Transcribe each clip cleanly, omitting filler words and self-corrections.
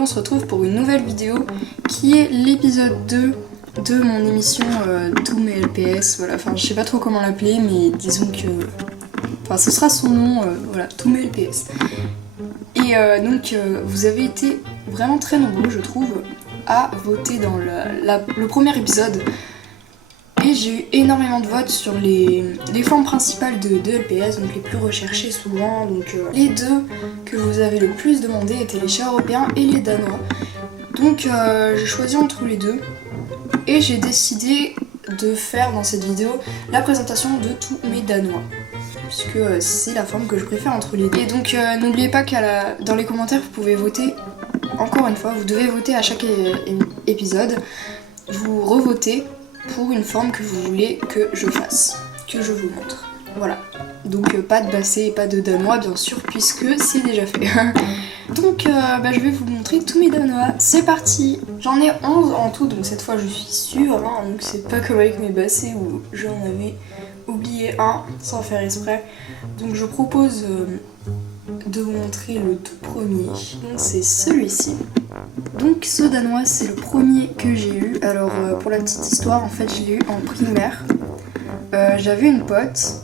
aujourd'hui on se retrouve pour une nouvelle vidéo qui est l'épisode 2 de mon émission Tous mes LPS, voilà, enfin je sais pas trop comment l'appeler mais disons que... Enfin ce sera son nom, voilà, Tous mes LPS. Et donc vous avez été vraiment très nombreux je trouve à voter dans le premier épisode. Et j'ai eu énormément de votes sur les formes principales de LPS, donc les plus recherchées souvent. Donc les deux que vous avez le plus demandé étaient les chats européens et les danois. Donc j'ai choisi entre les deux et j'ai décidé de faire dans cette vidéo la présentation de tous mes danois. Puisque c'est la forme que je préfère entre les deux. Et donc n'oubliez pas dans les commentaires vous pouvez voter, encore une fois, vous devez voter à chaque épisode. Vous revotez pour une forme que vous voulez que je fasse, que je vous montre. Voilà. Donc pas de basset et pas de danois bien sûr puisque c'est déjà fait. Donc je vais vous montrer tous mes danois. C'est parti. J'en ai 11 en tout donc cette fois je suis sûre. Hein, donc c'est pas comme avec mes bassets où j'en avais oublié un sans faire exprès. Donc je propose de vous montrer le tout premier. Donc c'est celui-ci. Donc ce danois c'est le premier que j'ai eu. Alors pour la petite histoire en fait je l'ai eu en primaire. J'avais une pote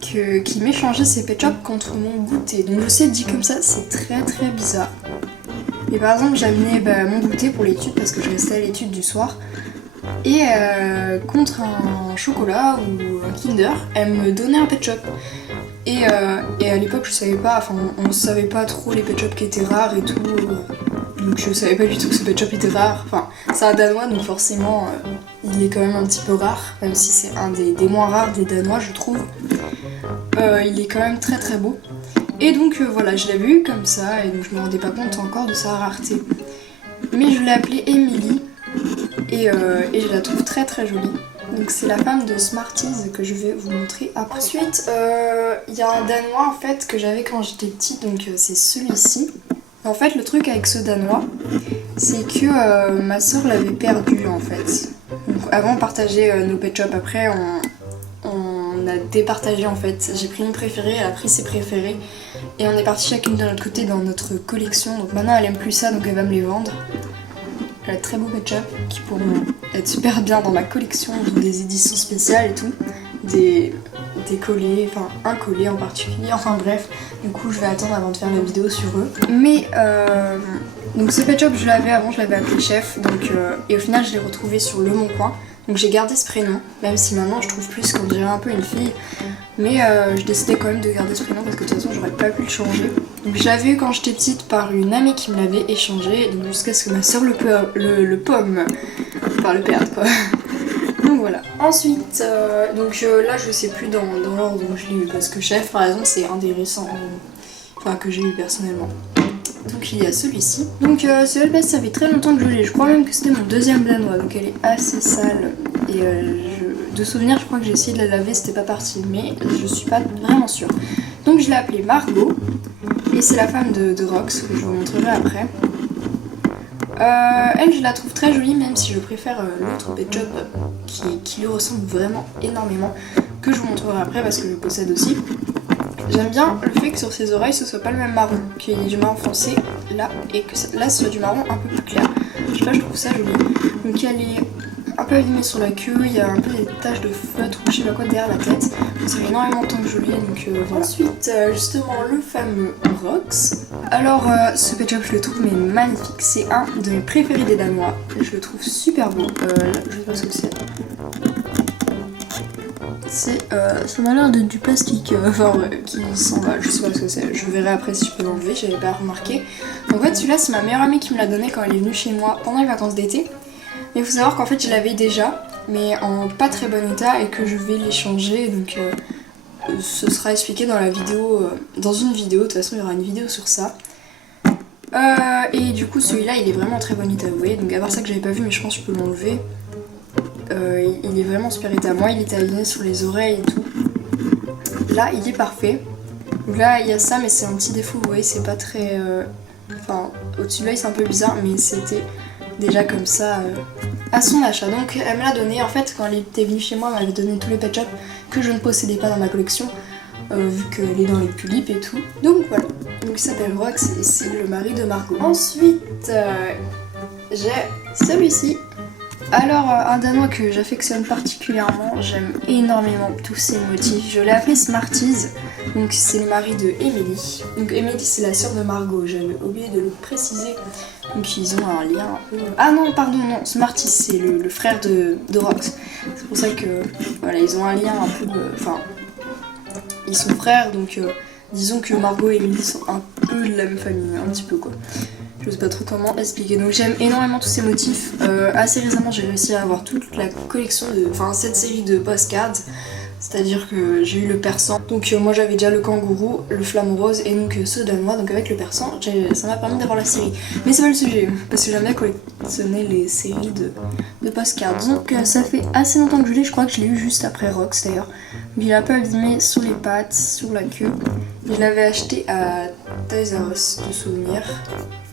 qui m'échangeait ses pet shops contre mon goûter. Donc je sais dit comme ça c'est très très bizarre. Et par exemple j'amenais mon goûter pour l'étude parce que je restais à l'étude du soir. Et contre un chocolat ou un Kinder, elle me donnait un pet shop. Et à l'époque je savais pas, enfin on savait pas trop les pet shops qui étaient rares et tout. Donc je savais pas du tout que ce pet shop était rare. Enfin c'est un danois donc forcément il est quand même un petit peu rare. Même si c'est un des moins rares des danois je trouve. Il est quand même très très beau. Et donc voilà je l'avais eu comme ça et donc je me rendais pas compte encore de sa rareté. Mais je l'ai appelée Emily et je la trouve très très jolie. Donc c'est la femme de Smarties que je vais vous montrer après. Ensuite, il y a un danois en fait que j'avais quand j'étais petite, donc c'est celui-ci. En fait, le truc avec ce danois, c'est que ma soeur l'avait perdu en fait. Donc, avant on partageait nos pet shops, après on a départagé en fait. J'ai pris une préférée, elle a pris ses préférés et on est parti chacune de notre côté dans notre collection. Donc maintenant elle aime plus ça donc elle va me les vendre. Elle a de très beaux pet shops qui pourront être super bien dans ma collection, des éditions spéciales et tout, des collets, enfin un collet en particulier, enfin bref, du coup je vais attendre avant de faire la vidéo sur eux. Mais donc ce pet shop je l'avais avant, je l'avais appelé Chef, donc, et au final je l'ai retrouvé sur Le Bon Coin, donc j'ai gardé ce prénom, même si maintenant je trouve plus qu'on dirait un peu une fille, mais je décidais quand même de garder ce prénom parce que de toute façon j'aurais pas pu le changer. Donc je l'avais eu quand j'étais petite par une amie qui me l'avait échangé, donc jusqu'à ce que ma soeur le pomme, enfin le perde quoi. Donc voilà. Ensuite, donc là je sais plus dans l'ordre où je l'ai eu parce que Chef par exemple c'est un des récents, enfin que j'ai eu personnellement. Donc il y a celui-ci. Donc ce LPS ça fait très longtemps que je l'ai, je crois même que c'était mon deuxième danois, donc elle est assez sale et de souvenir je crois que j'ai essayé de la laver, c'était pas parti, mais je suis pas vraiment sûre. Donc je l'ai appelée Margot et c'est la femme de Rox que je vous montrerai après. Elle je la trouve très jolie même si je préfère l'autre pet shop qui lui ressemble vraiment énormément, que je vous montrerai après parce que je le possède aussi. J'aime bien le fait que sur ses oreilles ce soit pas le même marron, qu'il y ait du marron foncé là et que là ce soit du marron un peu plus clair. Je sais pas, je trouve ça joli. Donc elle est un peu abîmée sur la queue, il y a un peu des taches de feutre ou je sais pas quoi derrière la tête. Ça fait énormément de temps que je l'ai donc voilà. Ensuite justement le fameux Rox. Alors ce pet shop je le trouve mais magnifique, c'est un de mes préférés des danois. Je le trouve super beau, je sais pas ce que c'est. Ça m'a l'air d'être du plastique, enfin ouais, qui s'en va, je sais pas ce que c'est, je verrai après si je peux l'enlever, j'avais pas remarqué. Donc en fait celui-là c'est ma meilleure amie qui me l'a donné quand elle est venue chez moi pendant les vacances d'été. Mais il faut savoir qu'en fait je l'avais déjà, mais en pas très bon état et que je vais l'échanger, donc ce sera expliqué dans la vidéo, dans une vidéo, de toute façon il y aura une vidéo sur ça. Et du coup celui-là il est vraiment en très bon état, vous voyez, donc à part ça que j'avais pas vu mais je pense que je peux l'enlever. Il est vraiment super état. Moi il était aligné sur les oreilles et tout. Là il est parfait. Donc là il y a ça mais c'est un petit défaut, vous voyez c'est pas très... Enfin au-dessus de l'œil c'est un peu bizarre mais c'était déjà comme ça à son achat. Donc elle me l'a donné en fait quand elle était venue chez moi, elle m'avait donné tous les pet shops que je ne possédais pas dans ma collection vu qu'elle est dans les tulipes et tout. Donc voilà. Donc il s'appelle Rox et c'est le mari de Margot. Ensuite, j'ai celui-ci. Alors, un danois que j'affectionne particulièrement, j'aime énormément tous ses motifs. Je l'ai appelé Smarties, donc c'est le mari de Emily. Donc Emily c'est la sœur de Margot, j'avais oublié de le préciser. Donc ils ont un lien un peu... Ah non, pardon, non, Smarties c'est le frère de Rox. C'est pour ça que, voilà, ils ont un lien un peu... Enfin, ils sont frères, donc disons que Margot et Emily sont un peu de la même famille, un petit peu quoi. Je sais pas trop comment expliquer. Donc j'aime énormément tous ces motifs. Assez récemment j'ai réussi à avoir toute la collection enfin cette série de postcards. C'est-à-dire que j'ai eu le persan. Donc moi j'avais déjà le kangourou, le flamant rose et donc ce danois. Donc avec le persan, ça m'a permis d'avoir la série. Mais c'est pas le sujet, parce que j'aime bien collectionner les séries de postcards. Donc ça fait assez longtemps que je l'ai, je crois que je l'ai eu juste après Rox d'ailleurs. Il est un peu abîmé sur les pattes, sur la queue. Je l'avais acheté à Toys R Us de souvenir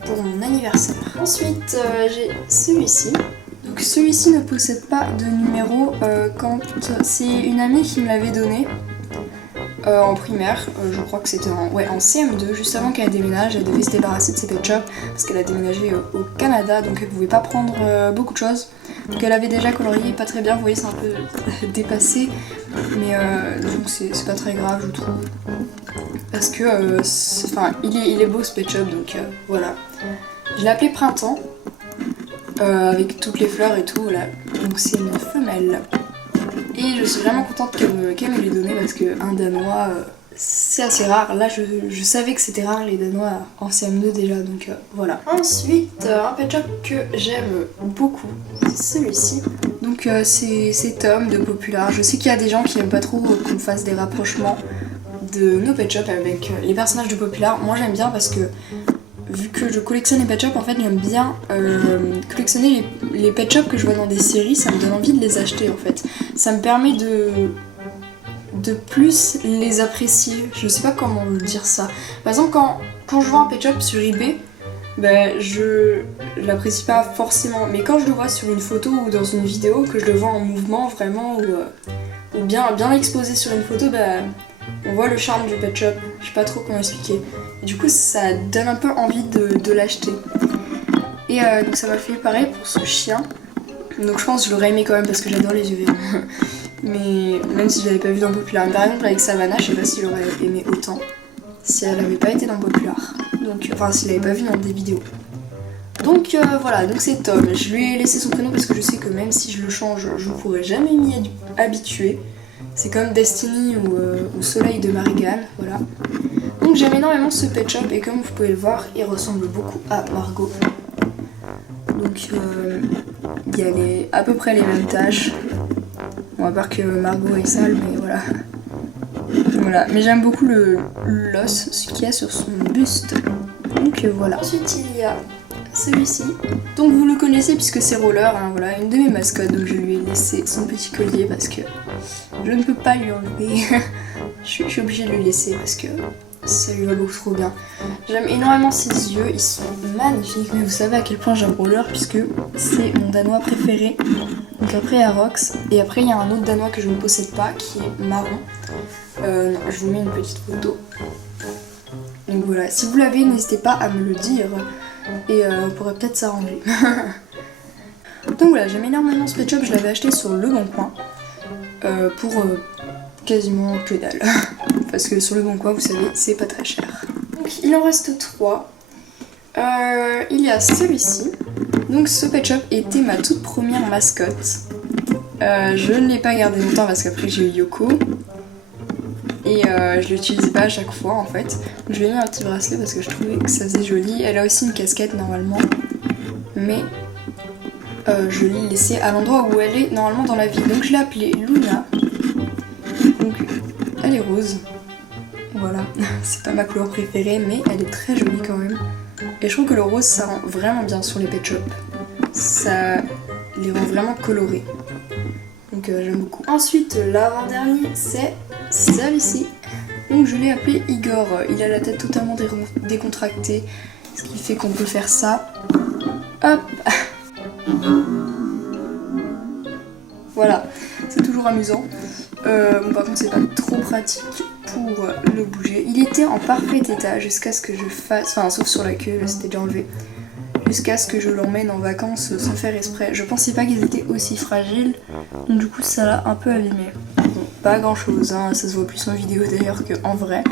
pour mon anniversaire. Ensuite j'ai celui-ci. Donc celui-ci ne possède pas de numéro quand c'est une amie qui me l'avait donné en primaire, je crois que c'était en CM2, juste avant qu'elle déménage. Elle devait se débarrasser de ses pet shops parce qu'elle a déménagé au Canada, donc elle pouvait pas prendre beaucoup de choses. Donc elle avait déjà colorié pas très bien, vous voyez c'est un peu dépassé, mais donc c'est pas très grave je trouve. Parce que il est beau ce pet shop, donc voilà. Je l'ai appelé Printemps. Avec toutes les fleurs et tout, là. Donc c'est une femelle. Et je suis vraiment contente qu'elle me l'ait donné parce qu'un danois, c'est assez rare. Là, je savais que c'était rare les danois en CM2 déjà, donc voilà. Ensuite, un pet shop que j'aime beaucoup, c'est celui-ci. Donc c'est Tom de Popular. Je sais qu'il y a des gens qui aiment pas trop qu'on fasse des rapprochements de nos pet shops avec les personnages de Popular. Moi j'aime bien parce que vu que je collectionne les pet shops, en fait j'aime bien collectionner les pet shops que je vois dans des séries, ça me donne envie de les acheter en fait. Ça me permet de plus les apprécier, je sais pas comment dire ça. Par exemple quand je vois un pet shop sur eBay, ben je l'apprécie pas forcément, mais quand je le vois sur une photo ou dans une vidéo, que je le vois en mouvement vraiment ou bien exposé sur une photo, ben on voit le charme du pet shop, je sais pas trop comment expliquer. Et du coup ça donne un peu envie de l'acheter. Et donc ça m'a fait pareil pour ce chien. Donc je pense que je l'aurais aimé quand même parce que j'adore les yeux verts. Mais même si je l'avais pas vu dans Popular. Par exemple avec Savannah, je sais pas si j'aurais aimé autant si elle avait pas été dans Popular. Donc, enfin s'il avait pas vu dans des vidéos. Donc voilà, donc c'est Tom. Je lui ai laissé son prénom parce que je sais que même si je le change, je pourrais jamais m'y habituer. C'est comme Destiny ou Soleil de Marigal, voilà. Donc j'aime énormément ce pet shop et comme vous pouvez le voir, il ressemble beaucoup à Margot. Donc il y a à peu près les mêmes taches. Bon, à part que Margot est sale, mais voilà. Voilà, mais j'aime beaucoup l'os, ce qu'il y a sur son buste. Donc voilà. Ensuite il y a celui-ci. Donc vous le connaissez puisque c'est Roller, hein, voilà, une de mes mascottes. Donc je lui ai laissé son petit collier parce que je ne peux pas lui enlever. je suis obligée de lui laisser parce que ça lui va beaucoup trop bien. J'aime énormément ses yeux, ils sont magnifiques. Mais vous savez à quel point j'aime Roller puisque c'est mon danois préféré. Donc après il y a Rox et après il y a un autre danois que je ne possède pas qui est marron. Je vous mets une petite photo. Donc voilà, si vous l'avez, n'hésitez pas à me le dire et on pourrait peut-être s'arranger. Donc voilà, j'aime énormément ce pet shop, je l'avais acheté sur Le Bon Coin pour quasiment que dalle. Parce que sur Le Bon Coin, vous savez, c'est pas très cher. Donc il en reste 3. Il y a celui-ci. Donc ce pet shop était ma toute première mascotte. Je ne l'ai pas gardé longtemps parce qu'après j'ai eu Yoko. Et je l'utilisais pas à chaque fois en fait. Donc je lui ai mis un petit bracelet parce que je trouvais que ça faisait joli. Elle a aussi une casquette normalement. Mais je l'ai laissée à l'endroit où elle est normalement dans la vie. Donc je l'ai appelée Luna. Donc elle est rose. Voilà. C'est pas ma couleur préférée mais elle est très jolie quand même. Et je trouve que le rose ça rend vraiment bien sur les pet shops. Ça les rend vraiment colorés. Donc j'aime beaucoup. Ensuite l'avant-dernier c'est celui-ci. Donc je l'ai appelé Igor. Il a la tête totalement décontractée. Ce qui fait qu'on peut faire ça. Hop. Voilà. C'est toujours amusant. Bon, par contre c'est pas trop pratique pour le bouger. Il était en parfait état jusqu'à ce que je fasse, enfin sauf sur la queue, c'était déjà enlevé, jusqu'à ce que je l'emmène en vacances sans faire exprès. Je pensais pas qu'ils étaient aussi fragiles, donc du coup ça l'a un peu abîmé. Bon, pas grand chose, hein, ça se voit plus en vidéo d'ailleurs qu'en vrai.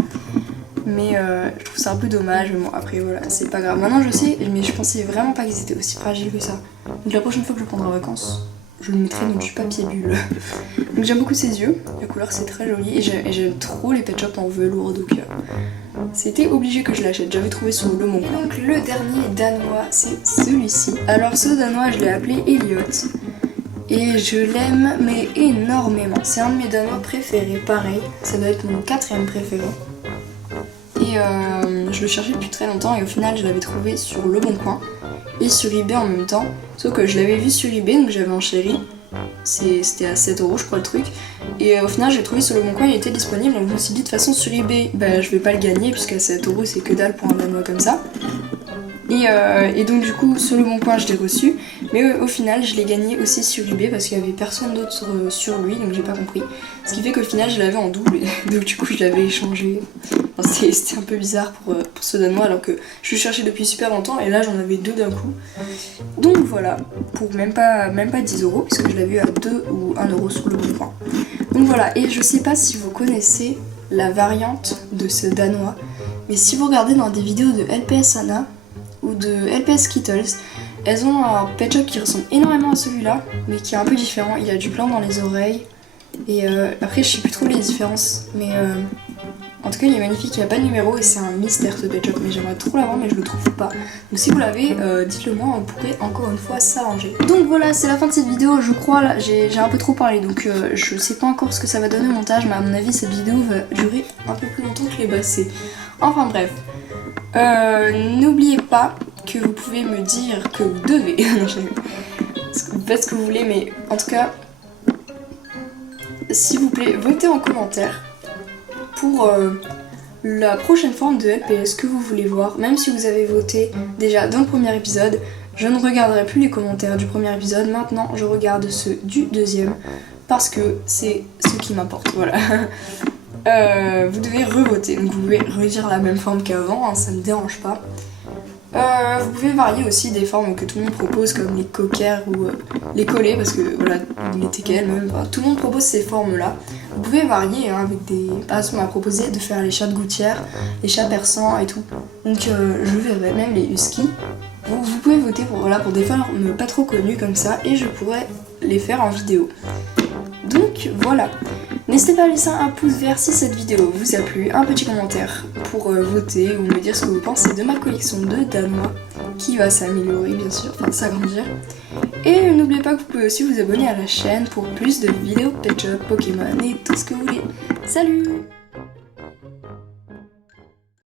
Mais je trouve ça un peu dommage, mais bon après voilà, c'est pas grave. Maintenant je sais, mais je pensais vraiment pas qu'ils étaient aussi fragiles que ça. Donc la prochaine fois que je prendrai en vacances, je le mettrai dans du papier bulle. Donc j'aime beaucoup ses yeux, la couleur c'est très joli, et j'aime trop les pet shops en velours, donc c'était obligé que je l'achète, j'avais trouvé sur le Bon Coin. Donc le dernier danois, c'est celui-ci. Alors ce danois, je l'ai appelé Elliot. Et je l'aime mais énormément. C'est un de mes danois préférés, pareil. Ça doit être mon 4e préféré. Et je le cherchais depuis très longtemps et au final je l'avais trouvé sur Le Bon Coin et sur eBay en même temps. Sauf que je l'avais vu sur eBay, donc j'avais enchéri. C'était à 7 € je crois le truc. Et au final j'ai trouvé sur Le Bon Coin, il était disponible, donc je me suis dit de toute façon sur eBay bah, je vais pas le gagner puisqu'à 7 € c'est que dalle pour un danois comme ça. Et donc du coup sur Le Bon Coin je l'ai reçu, mais au final je l'ai gagné aussi sur eBay parce qu'il y avait personne d'autre sur lui, donc j'ai pas compris. Ce qui fait qu'au final je l'avais en double, et donc du coup je l'avais échangé. Enfin, c'était un peu bizarre pour ce danois alors que je le cherchais depuis super longtemps et là j'en avais 2 d'un coup. Donc voilà, pour même pas 10 € puisque je l'avais eu à 2 ou 1 € sur Le Bon Coin. Donc voilà, et je sais pas si vous connaissez la variante de ce danois, mais si vous regardez dans des vidéos de LPS Anna ou de LPS Skittles, elles ont un pet shop qui ressemble énormément à celui-là, mais qui est un peu différent. Il a du blanc dans les oreilles, et après je sais plus trop les différences, mais en tout cas il est magnifique, il n'y a pas de numéro et c'est un mystère ce pet shop, mais j'aimerais trop l'avoir mais je le trouve pas. Donc si vous l'avez, dites-le moi, on pourrait encore une fois s'arranger. Donc voilà, c'est la fin de cette vidéo, je crois, là j'ai un peu trop parlé, donc je sais pas encore ce que ça va donner au montage, mais à mon avis cette vidéo va durer un peu plus longtemps que les bassés. Enfin bref. N'oubliez pas que vous pouvez me dire que vous devez, non, vous faites ce que vous voulez, mais en tout cas, s'il vous plaît, votez en commentaire pour la prochaine forme de LPS que vous voulez voir. Même si vous avez voté déjà dans le premier épisode, je ne regarderai plus les commentaires du premier épisode. Maintenant, je regarde ceux du deuxième parce que c'est ce qui m'importe. Voilà. Vous devez revoter, donc vous pouvez redire la même forme qu'avant, hein, ça ne me dérange pas. Vous pouvez varier aussi des formes que tout le monde propose, comme les coquers ou les collets, parce que voilà, les TKL même, enfin, tout le monde propose ces formes-là. Vous pouvez varier hein, avec des... Par exemple, on m'a proposé de faire les chats de gouttière, les chats persans et tout. Donc je verrai, même les huskies. Vous pouvez voter pour des formes pas trop connues comme ça, et je pourrais les faire en vidéo. Donc voilà. N'hésitez pas à laisser un pouce vert si cette vidéo vous a plu, un petit commentaire pour voter ou me dire ce que vous pensez de ma collection de danois qui va s'améliorer bien sûr, enfin s'agrandir. Et n'oubliez pas que vous pouvez aussi vous abonner à la chaîne pour plus de vidéos Pet Shop, Pokémon et tout ce que vous voulez. Salut!